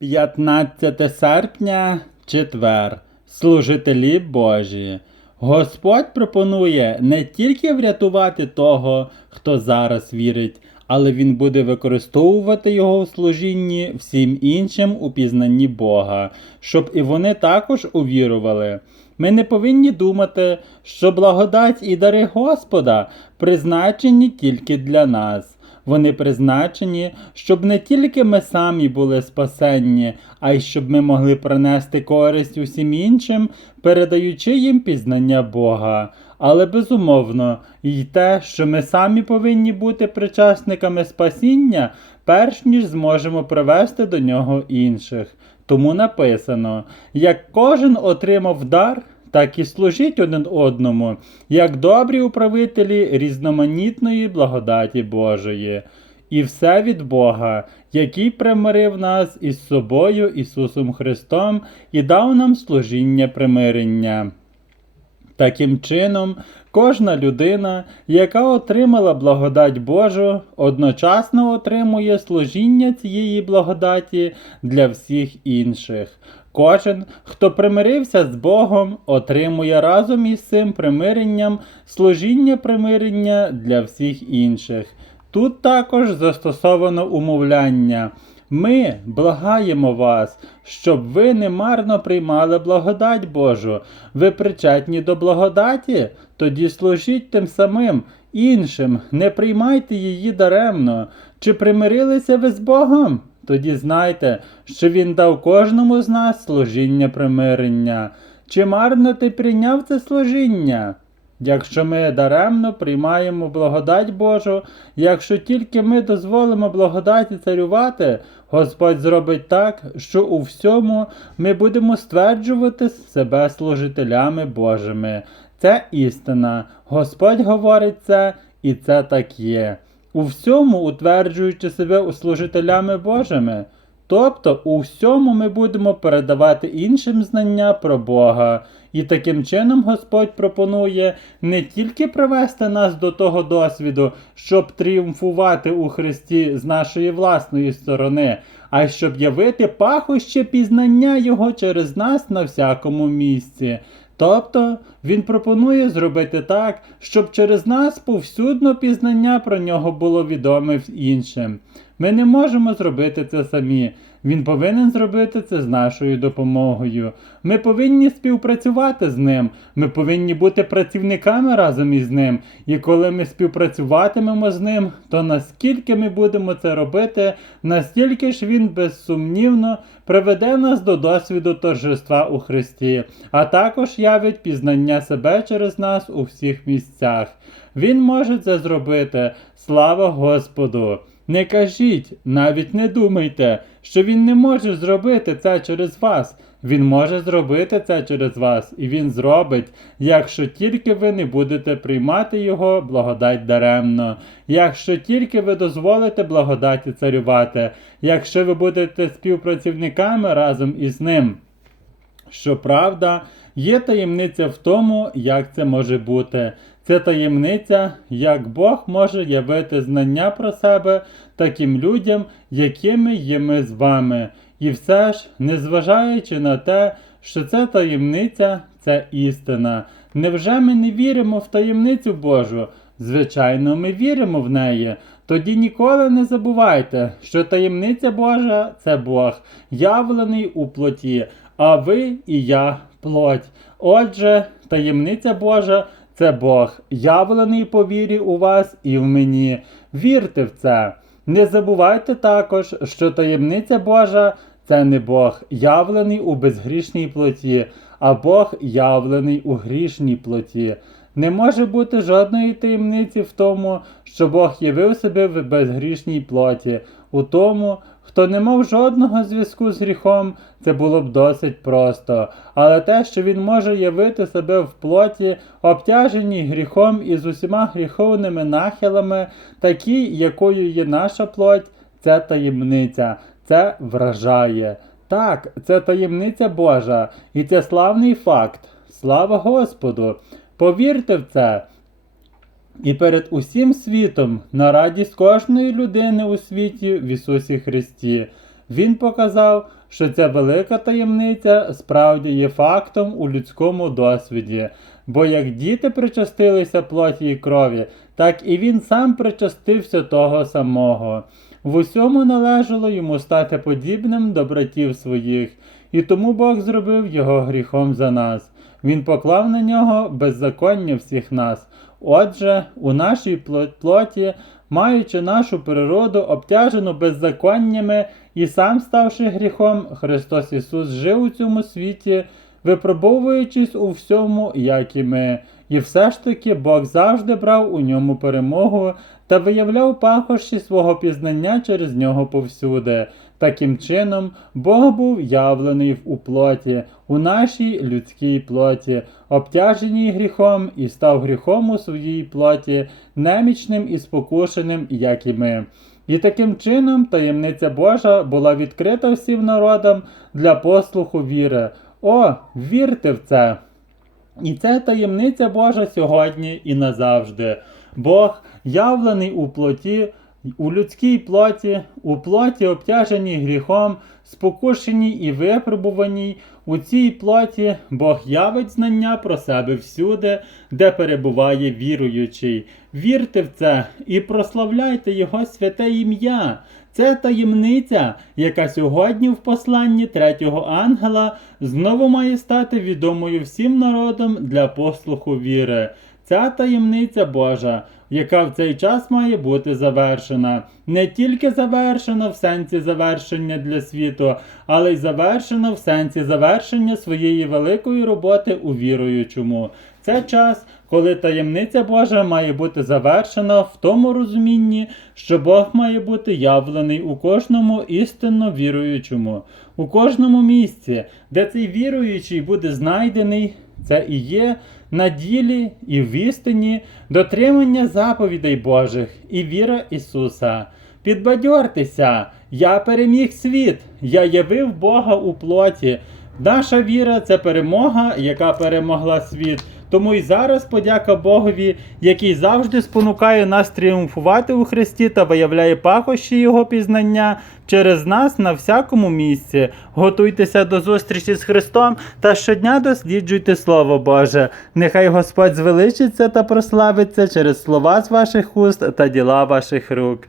15 серпня, четвер, служителі Божі. Господь пропонує не тільки врятувати того, хто зараз вірить, але Він буде використовувати його у служінні всім іншим у пізнанні Бога, щоб і вони також увірували. Ми не повинні думати, що благодать і дари Господа призначені тільки для нас. Вони призначені, щоб не тільки ми самі були спасенні, а й щоб ми могли принести користь усім іншим, передаючи їм пізнання Бога. Але безумовно, і те, що ми самі повинні бути причасниками спасіння, перш ніж зможемо привести до нього інших. Тому написано: як кожен отримав дар, так і служіть один одному, як добрі управителі різноманітної благодаті Божої. І все від Бога, який примирив нас із собою Ісусом Христом і дав нам служіння примирення. Таким чином, кожна людина, яка отримала благодать Божу, одночасно отримує служіння цієї благодаті для всіх інших. Кожен, хто примирився з Богом, отримує разом із цим примиренням служіння примирення для всіх інших. Тут також застосовано умовляння. Ми благаємо вас, щоб ви не марно приймали благодать Божу. Ви причетні до благодаті, тоді служіть тим самим іншим, не приймайте її даремно. Чи примирилися ви з Богом? Тоді знайте, що Він дав кожному з нас служіння примирення. Чи марно ти прийняв це служіння? Якщо ми даремно приймаємо благодать Божу, якщо тільки ми дозволимо благодаті царювати, Господь зробить так, що у всьому ми будемо стверджувати себе служителями Божими. Це істина. Господь говорить це, і це так є. У всьому утверджуючи себе у служителями Божими. Тобто у всьому ми будемо передавати іншим знання про Бога. І таким чином Господь пропонує не тільки привести нас до того досвіду, щоб тріумфувати у Христі з нашої власної сторони, а й щоб явити пахощі пізнання Його через нас на всякому місці. Тобто він пропонує зробити так, щоб через нас повсюдно пізнання про нього було відоме іншим. Ми не можемо зробити це самі. Він повинен зробити це з нашою допомогою. Ми повинні співпрацювати з ним. Ми повинні бути працівниками разом із ним. І коли ми співпрацюватимемо з ним, то наскільки ми будемо це робити, настільки ж він безсумнівно приведе нас до досвіду торжества у Христі, а також явить пізнання себе через нас у всіх місцях. Він може це зробити. Слава Господу! Не кажіть, навіть не думайте, що він не може зробити це через вас. Він може зробити це через вас, і він зробить, якщо тільки ви не будете приймати його благодать даремно, якщо тільки ви дозволите благодаті царювати, якщо ви будете співпрацівниками разом із ним. Щоправда, є таємниця в тому, як це може бути. Це таємниця, як Бог може явити знання про себе таким людям, якими є ми з вами. І все ж, незважаючи на те, що це таємниця, це істина. Невже ми не віримо в таємницю Божу? Звичайно, ми віримо в неї. Тоді ніколи не забувайте, що таємниця Божа це Бог, явлений у плоті, а ви і я плоть. Отже, таємниця Божа це Бог, явлений по вірі у вас і в мені. Вірте в це. Не забувайте також, що таємниця Божа це не Бог, явлений у безгрішній плоті, а Бог явлений у грішній плоті. Не може бути жодної таємниці в тому, що Бог явив себе в безгрішній плоті. У тому, хто не мав жодного зв'язку з гріхом, це було б досить просто. Але те, що він може явити себе в плоті, обтяженій гріхом і з усіма гріховними нахилами, такі, якою є наша плоть, це таємниця, це вражає. Так, це таємниця Божа, і це славний факт. Слава Господу! Повірте в це. І перед усім світом на радість кожної людини у світі в Ісусі Христі. Він показав, що ця велика таємниця справді є фактом у людському досвіді. Бо як діти причастилися плоті і крові, так і він сам причастився того самого. В усьому належало йому стати подібним до братів своїх, і тому Бог зробив його гріхом за нас. Він поклав на нього беззаконня всіх нас. Отже, у нашій плоті, маючи нашу природу, обтяжену беззаконнями і сам ставши гріхом, Христос Ісус жив у цьому світі, випробовуючись у всьому, як і ми. І все ж таки Бог завжди брав у ньому перемогу та виявляв пахощі свого пізнання через нього повсюди. Таким чином, Бог був явлений у плоті, у нашій людській плоті, обтяженій гріхом, і став гріхом у своїй плоті, немічним і спокушеним, як і ми. І таким чином таємниця Божа була відкрита всім народам для послуху віри. О, вірте в це! І це таємниця Божа сьогодні і назавжди. Бог явлений у плоті, у людській плоті, у плоті, обтяженій гріхом, спокушеній і випробуваній. У цій плоті Бог явить знання про себе всюди, де перебуває віруючий. Вірте в це і прославляйте Його святе ім'я. Це таємниця, яка сьогодні в посланні третього ангела знову має стати відомою всім народам для послуху віри. Ця таємниця Божа, яка в цей час має бути завершена, не тільки завершена в сенсі завершення для світу, але й завершена в сенсі завершення своєї великої роботи у віруючому. Це час, коли таємниця Божа має бути завершена в тому розумінні, що Бог має бути явлений у кожному істинно віруючому, у кожному місці, де цей віруючий буде знайдений, це і є на ділі і в істині дотримання заповідей Божих і віра Ісуса. Підбадьортеся, я переміг світ, я явив Бога у плоті. Наша віра це перемога, яка перемогла світ. Тому і зараз подяка Богові, який завжди спонукає нас тріумфувати у Христі та виявляє пахощі Його пізнання через нас на всякому місці. Готуйтеся до зустрічі з Христом та щодня досліджуйте Слово Боже. Нехай Господь звеличиться та прославиться через слова з ваших уст та діла ваших рук.